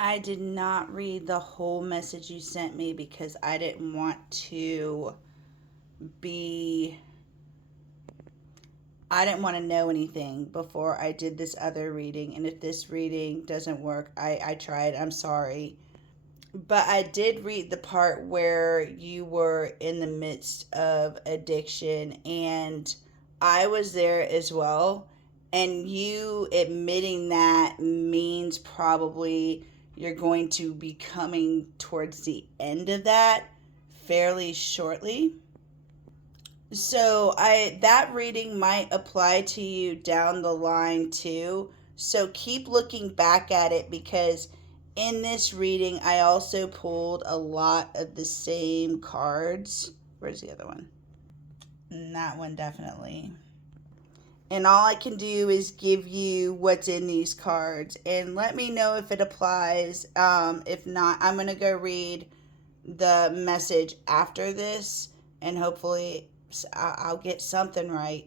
I did not read the whole message you sent me because be I didn't want to know anything before I did this other reading. And if this reading doesn't work, I tried. I'm sorry. But I did read the part where you were in the midst of addiction, and I was there as well. And you admitting that means probably you're going to be coming towards the end of that fairly shortly. So I that reading might apply to you down the line too. So keep looking back at it because in this reading I also pulled a lot of the same cards. Where's the other one? And that one definitely. And all I can do is give you what's in these cards and let me know if it applies. If not, I'm going to go read the message after this and hopefully I'll get something right.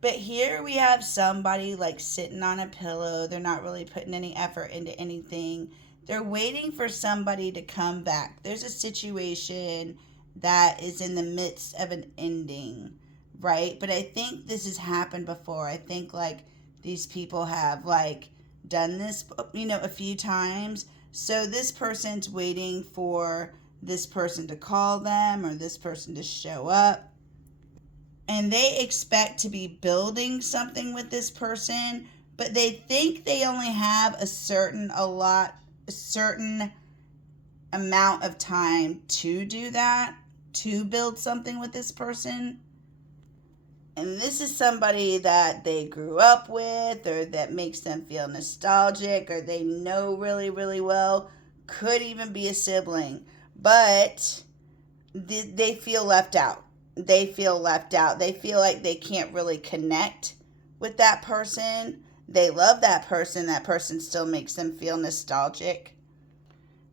But here we have somebody like sitting on a pillow. They're not really putting any effort into anything. They're waiting for somebody to come back. There's a situation that is in the midst of an ending, right? But I think this has happened before. I think like these people have like done this, a few times. So this person's waiting for this person to call them or this person to show up, and they expect to be building something with this person, but they think they only have a certain amount of time to do that, to build something with this person. And this is somebody that they grew up with or that makes them feel nostalgic or they know really, really well. Could even be a sibling, but they feel left out. They feel left out. They feel like they can't really connect with that person. They love that person. That person still makes them feel nostalgic.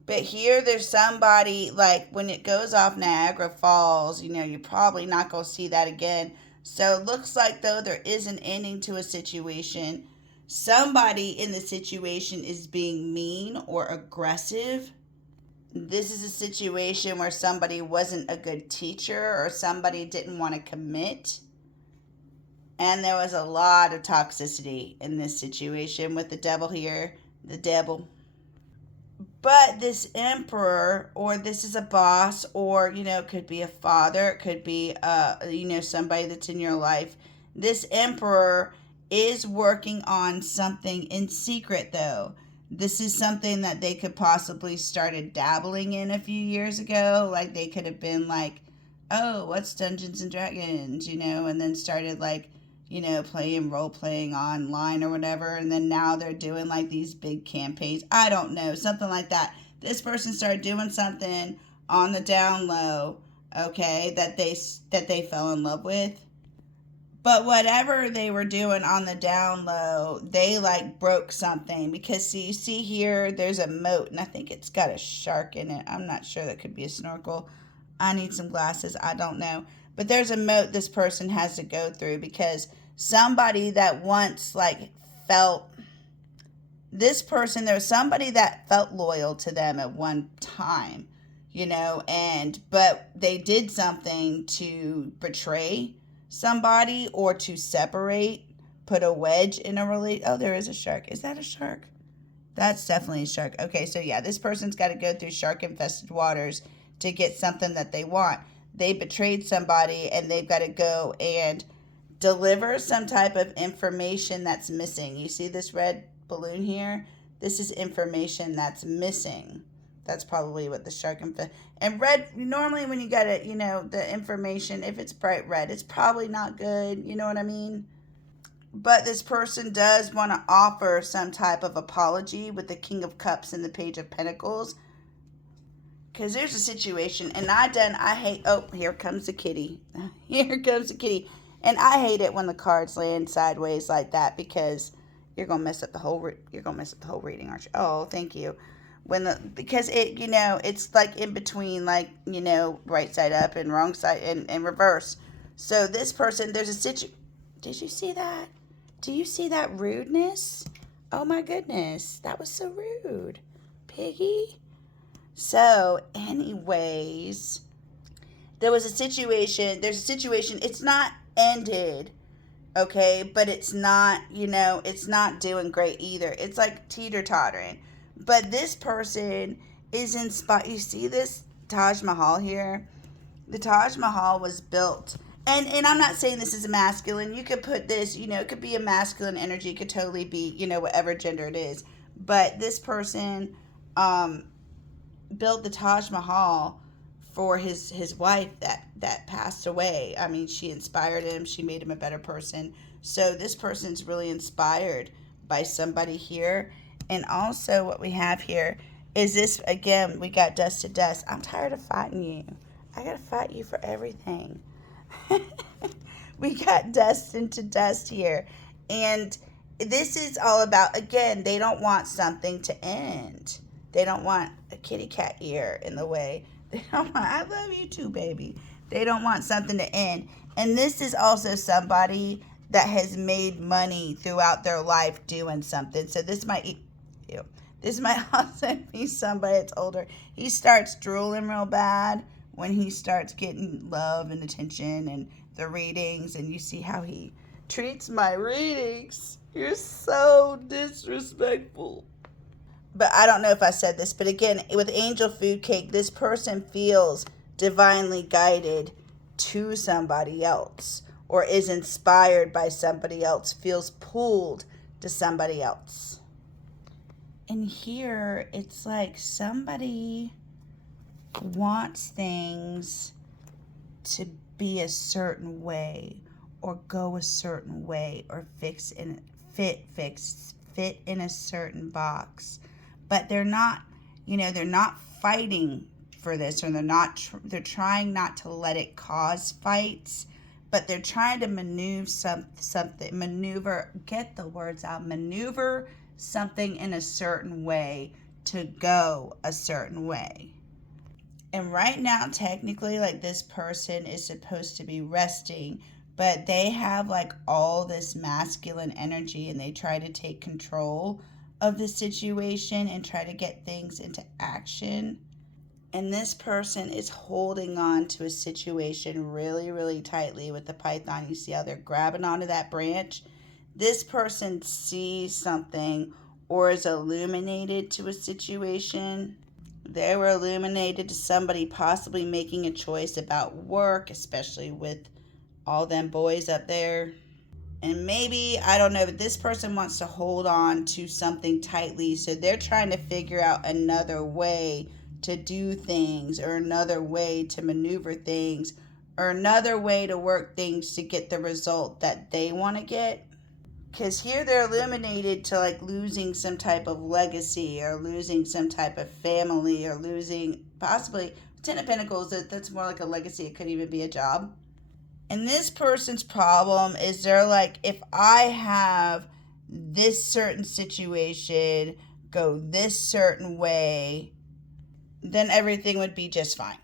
But here there's somebody like when it goes off Niagara Falls, you're probably not going to see that again. So it looks like though there is an ending to a situation. Somebody in the situation is being mean or aggressive. This is a situation where somebody wasn't a good teacher or somebody didn't want to commit. And there was a lot of toxicity in this situation with the devil here. The devil. But this emperor, or this is a boss, or, it could be a father, it could be, somebody that's in your life. This emperor is working on something in secret, though. This is something that they could possibly started dabbling in a few years ago. Like they could have been like, oh, what's Dungeons and Dragons, and then started like, playing role playing online or whatever. And then now they're doing like these big campaigns. I don't know, something like that. This person started doing something on the down low, okay, that they fell in love with. But whatever they were doing on the down low, they like broke something because see, you see here, there's a moat, and I think it's got a shark in it. I'm not sure, that could be a snorkel. I need some glasses. I don't know. But there's a moat this person has to go through because somebody that once like felt this person, there was somebody that felt loyal to them at one time, and but they did something to betray somebody or to separate, put a wedge in a relate. Oh, there is a shark. Is that a shark? That's definitely a shark. Okay, so yeah, this person's got to go through shark infested waters to get something that they want. They betrayed somebody and they've got to go and deliver some type of information that's missing. You see this red balloon here? This is information that's missing. That's probably what the shark and red. Normally, when you got it, the information. If it's bright red, it's probably not good. You know what I mean? But this person does want to offer some type of apology with the King of Cups and the Page of Pentacles. Because there's a situation, and I hate, oh, here comes the kitty. Here comes the kitty. And I hate it when the cards land sideways like that because you're going to mess up the whole, reading, aren't you? Oh, thank you. Because it's like in between, like, right side up and wrong side and reverse. So this person, there's a situation. Did you see that? Do you see that rudeness? Oh my goodness, that was so rude. Piggy? So, anyways, there's a situation, it's not ended, okay, but it's not, it's not doing great either. It's like teeter-tottering. But this person is inspired. You see this Taj Mahal here? The Taj Mahal was built, and I'm not saying this is a masculine. You could put this, it could be a masculine energy. It could totally be, whatever gender it is. But this person um, built the Taj Mahal for his wife that passed away. I mean, she inspired him. She made him a better person. So this person's really inspired by somebody here. And also what we have here is this, again, we got dust to dust. I'm tired of fighting you. I got to fight you for everything. We got dust into dust here. And this is all about, again, they don't want something to end. They don't want a kitty cat ear in the way. They don't want, I love you too, baby. They don't want something to end. And this is also somebody that has made money throughout their life doing something. So this might, this might also be somebody that's older. He starts drooling real bad when he starts getting love and attention and the readings, and you see how he treats my readings. You're so disrespectful. But I don't know if I said this, but again, with Angel Food Cake, this person feels divinely guided to somebody else, or is inspired by somebody else, feels pulled to somebody else. And here, it's like somebody wants things to be a certain way, or go a certain way, or fit in a certain box. But they're not, they're not fighting for this, or they're trying not to let it cause fights, but they're trying to maneuver maneuver something in a certain way to go a certain way. And right now, technically, like, this person is supposed to be resting, but they have like all this masculine energy, and they try to take control of the situation and try to get things into action. And this person is holding on to a situation really, really tightly with the python. You see how they're grabbing onto that branch? This person sees something or is illuminated to a situation. They were illuminated to somebody possibly making a choice about work, especially with all them boys up there. And maybe, I don't know, but this person wants to hold on to something tightly. So they're trying to figure out another way to do things, or another way to maneuver things, or another way to work things to get the result that they want to get. Because here they're illuminated to like losing some type of legacy, or losing some type of family, or losing possibly Ten of Pentacles. That's more like a legacy. It could even be a job. And this person's problem is they're like, if I have this certain situation go this certain way, then everything would be just fine.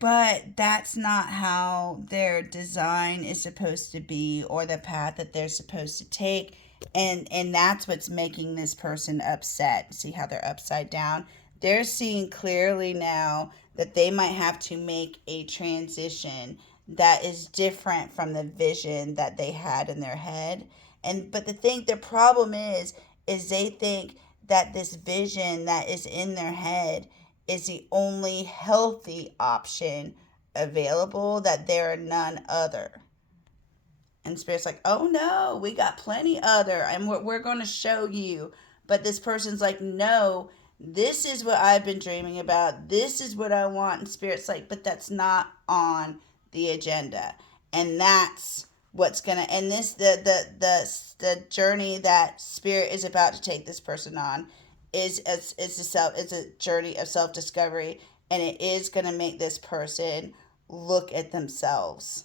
But that's not how their design is supposed to be, or the path that they're supposed to take. And that's what's making this person upset. See how they're upside down? They're seeing clearly now that they might have to make a transition that is different from the vision that they had in their head. But the problem is they think that this vision that is in their head is the only healthy option available, that there are none other. And Spirit's like, oh no, we got plenty other, and we're going to show you. But this person's like, no, this is what I've been dreaming about. This is what I want. And Spirit's like, but that's not on the agenda. And that's what's going to end this. The journey that Spirit is about to take this person on is a journey of self-discovery, and it is going to make this person look at themselves.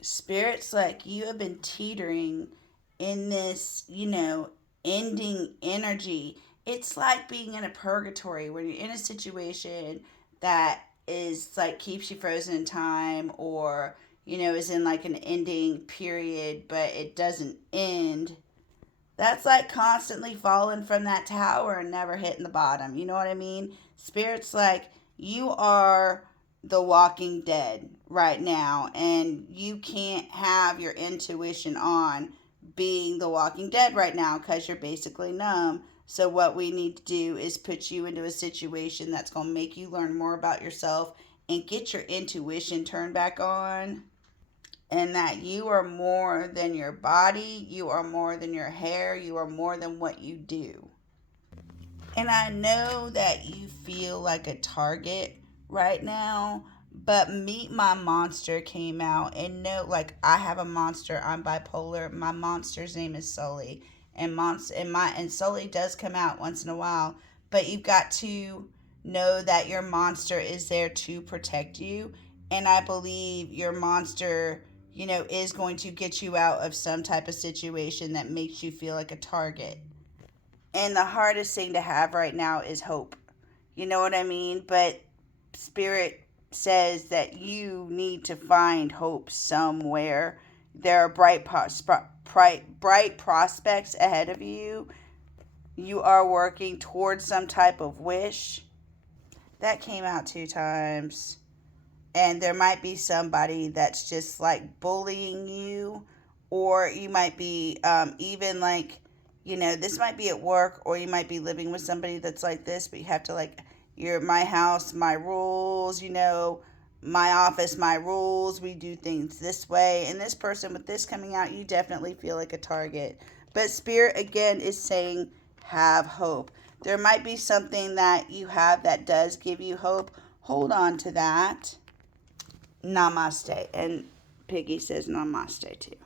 Spirit's like, you have been teetering in this, ending energy. It's like being in a purgatory, where you're in a situation that is like keeps you frozen in time, or is in like an ending period, but it doesn't end. That's like constantly falling from that tower and never hitting the bottom. You know what I mean? Spirit's like, you are the walking dead right now, and you can't have your intuition on being the walking dead right now because you're basically numb. So, what we need to do is put you into a situation that's going to make you learn more about yourself and get your intuition turned back on, and that you are more than your body, you are more than your hair, you are more than what you do. And I know that you feel like a target right now, but Meet My Monster came out, and no, like, I have a monster, I'm bipolar. My monster's name is Sully. And Sully does come out once in a while, but you've got to know that your monster is there to protect you. And I believe your monster, is going to get you out of some type of situation that makes you feel like a target. And the hardest thing to have right now is hope. You know what I mean? But Spirit says that you need to find hope somewhere. There are bright prospects ahead of you. You are working towards some type of wish. That came out 2 times. And there might be somebody that's just like bullying you, or you might be even like, this might be at work, or you might be living with somebody that's like this, but you have to, like, you're my house, my rules, my office, my rules, we do things this way. And this person with this coming out, you definitely feel like a target. But Spirit again is saying, have hope. There might be something that you have that does give you hope. Hold on to that. Namaste. And Piggy says namaste too.